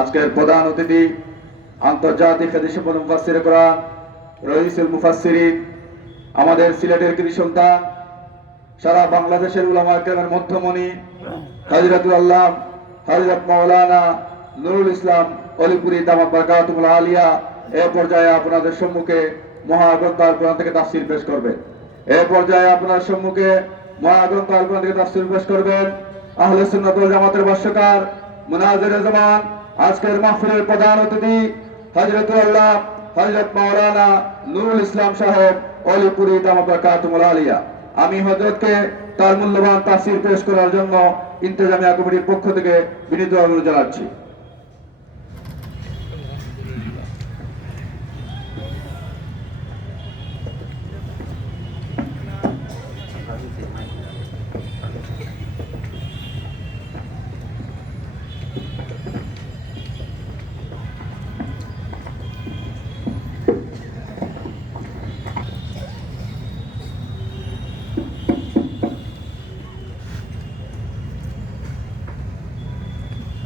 আজকের প্রধান অতিথি আন্তর্জাতিক আমাদের সিলেটের কৃতি সন্তান, সারা বাংলাদেশের উলামা কেরামের মধ্যমণি হযরতুল আল্লাহ হযরত মাওলানা নুরুল ইসলাম, অলিপুরি দামাত বারকাতুল আলিয়া, এ পর্যায়ে আপনাদের সম্মুখে মহাগ্রন্থ আল থেকে তাফসীর পেশ করবেন। এ পর্যায়ে আপনার সম্মুখে মহাগ্রন্থ আল থেকে তাফসীর পেশ করবেন। আহলে সুন্নাত ওয়াল জামাতের ভাষ্যকার মুনাজির জামান আজকের মাহফিলের প্রধান অতিথি হযরতুল্লাহ হযরত মাওলানা নুরুল ইসলাম সাহেব, অলিপুরি দামাবাকাতুল আলিয়া। আমি হযরতকে তার মূল্যবান তাফসীর পেশ করার জন্য ইন্তেজামিয়া কমিটির পক্ষ থেকে বিনীত অনুরোধ জানাচ্ছি।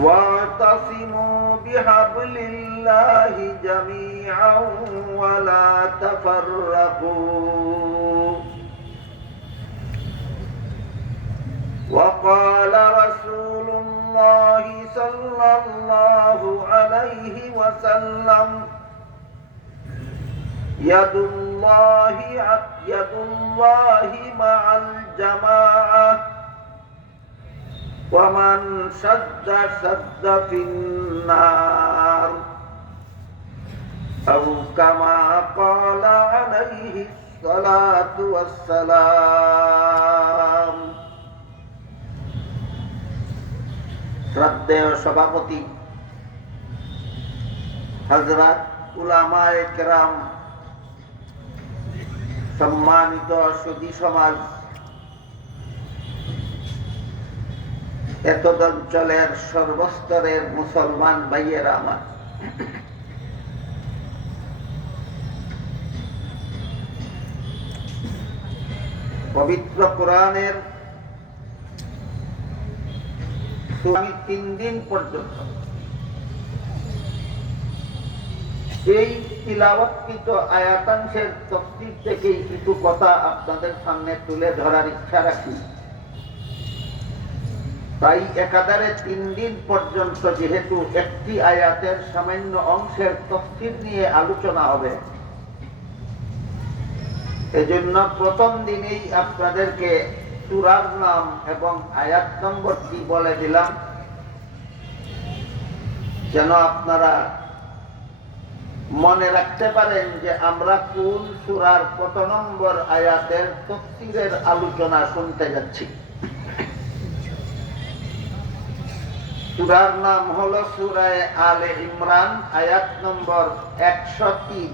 واعتصموا بحبل الله جميعا ولا تفرقوا. وقال رسول الله صلى الله عليه وسلم يد الله يد الله مع الجماعة. ومن شد شد في النار أو كما قال عليه الصلاة والسلام শ্রদ্ধেয় সভাপতি হজরত উলামায়ে কেরাম সম্মানিত সুদী সমাজ এতদ অঞ্চলের সর্বস্তরের মুসলমান ভাইয়েরা আমার। পবিত্র কোরআনের আমি তিন দিন পর্যন্ত এই তিলাবৎকৃত আয়াতাংশের তফসির থেকেই কিছু কথা আপনাদের সামনে তুলে ধরার ইচ্ছা রাখি। তাই একাধারে তিন দিন পর্যন্ত যেহেতু একটি আয়াতের সামান্য অংশের তফসির নিয়ে আলোচনা হবে, এজন্য প্রথম দিনেই আপনাদেরকে সুরার নাম এবং আয়াত নম্বরটি বলে দিলাম, যেন আপনারা মনে রাখতে পারেন যে আমরা কোন সুরার কত নম্বর আয়াতের তফসিরের আলোচনা শুনতে যাচ্ছি। সুরার নাম হলো সুরায় আলে ইমরান আয়াত নম্বর একশো তিন।